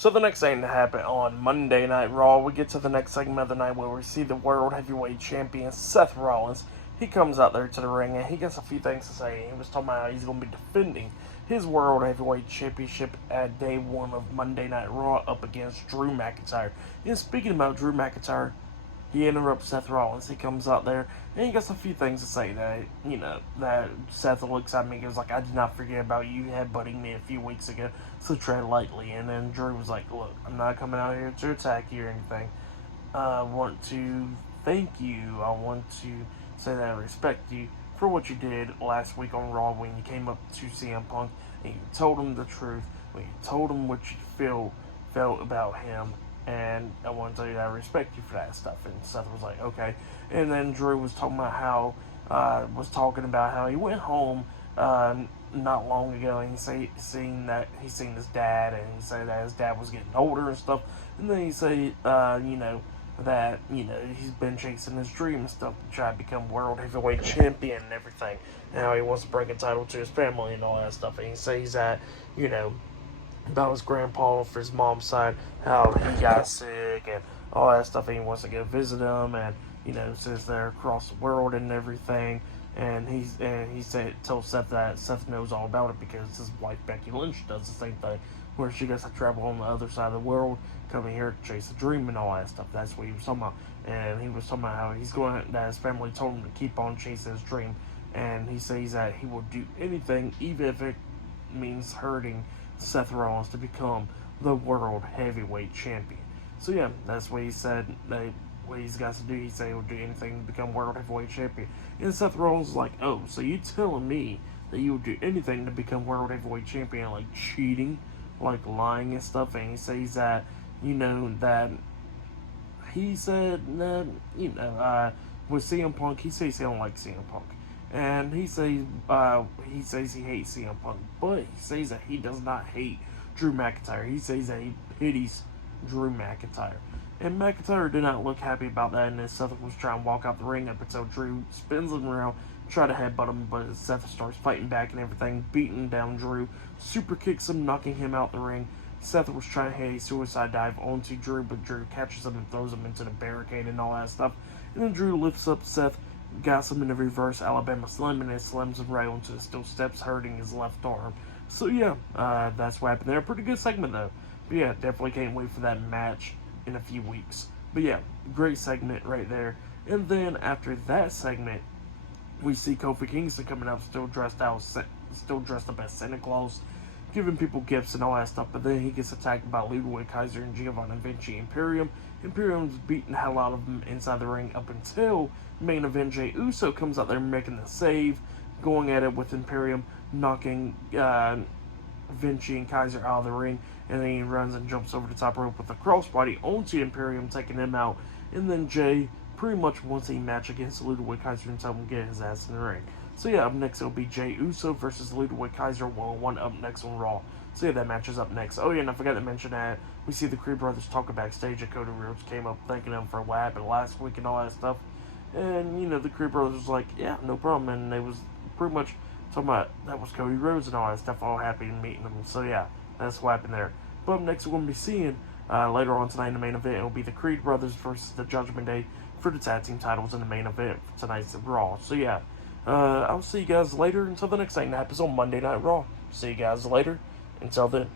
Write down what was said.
So the next thing to happen on Monday Night Raw, we get to the next segment of the night where we see the World Heavyweight Champion Seth Rollins. He comes out there to the ring and he gets a few things to say. He was talking about how he's going to be defending his World Heavyweight Championship at day one of Monday Night Raw up against Drew McIntyre. And speaking about Drew McIntyre, he interrupts Seth Rollins. He comes out there and he gets a few things to say that Seth looks at me and goes like, I did not forget about you headbutting me a few weeks ago, so tread lightly. And then Drew was like, look, I'm not coming out here to attack you or anything. I want to thank you. I want to say that I respect you for what you did last week on Raw when you came up to CM Punk and you told him the truth, when you told him what you felt about him. And I want to tell you that I respect you for that stuff. And Seth was like, okay. And then Drew was talking about how he went home not long ago and he seen his dad, and he said that his dad was getting older and stuff. And then he said, that he's been chasing his dream and stuff to try to become World Heavyweight Champion and everything. And how he wants to bring a title to his family and all that stuff. And he says that, about his grandpa for his mom's side, how he got sick and all that stuff, and he wants to go visit him, and says they're across the world and everything. And he told Seth that Seth knows all about it because his wife Becky Lynch does the same thing, where she gets to travel on the other side of the world, coming here to chase a dream and all that stuff. That's what he was talking about. And he was talking about how that his family told him to keep on chasing his dream, and he says that he will do anything, even if it means hurting Seth Rollins, to become the World Heavyweight Champion. So yeah, that's what he said. What he's got to do, he said he'll do anything to become World Heavyweight Champion. And Seth Rollins is like, oh, so you telling me that you would do anything to become World Heavyweight Champion, like cheating, like lying and stuff? And he says that, that he said that, with CM Punk, he says he don't like CM Punk. And he says he hates CM Punk, but he says that he does not hate Drew McIntyre. He says that he pities Drew McIntyre. And McIntyre did not look happy about that, and then Seth was trying to walk out the ring up until Drew spins him around, try to headbutt him, but Seth starts fighting back and everything, beating down Drew, super kicks him, knocking him out the ring. Seth was trying to hit a suicide dive onto Drew, but Drew catches him and throws him into the barricade and all that stuff. And then Drew lifts up Seth, got him in a reverse Alabama Slam, and it slams him right onto the steel steps, hurting his left arm. So yeah, that's what happened there. Pretty good segment though. But yeah, definitely can't wait for that match in a few weeks. But yeah, great segment right there. And then after that segment, we see Kofi Kingston coming up, still dressed up as Santa Claus, giving people gifts and all that stuff. But then he gets attacked by Ludwig Kaiser and Giovanni Vinci Imperium. Imperium's beating the hell out of him inside the ring up until main event Jey Uso comes out there making the save, going at it with Imperium, knocking Vinci and Kaiser out of the ring, and then he runs and jumps over the top rope with a crossbody onto Imperium, taking him out. And then Jey pretty much wants a match against Ludwig Kaiser until he get his ass in the ring. So yeah, up next it'll be Jey Uso versus Ludwig Kaiser 1-on-1 up next on Raw. So yeah, that match is up next. Oh yeah, and I forgot to mention that we see the Creed brothers talking backstage, and Cody Rhodes came up thanking them for what happened last week and all that stuff. And the Creed brothers was like, yeah, no problem. And they was pretty much talking about that was Cody Rhodes and all that stuff, all happy and meeting them. So yeah, that's what happened there. But up next we're going to be seeing later on tonight in the main event, it'll be the Creed brothers versus the Judgment Day for the tag team titles in the main event for tonight's Raw. So yeah, I'll see you guys later until the next thing that happens on Monday Night Raw. See you guys later. Until then.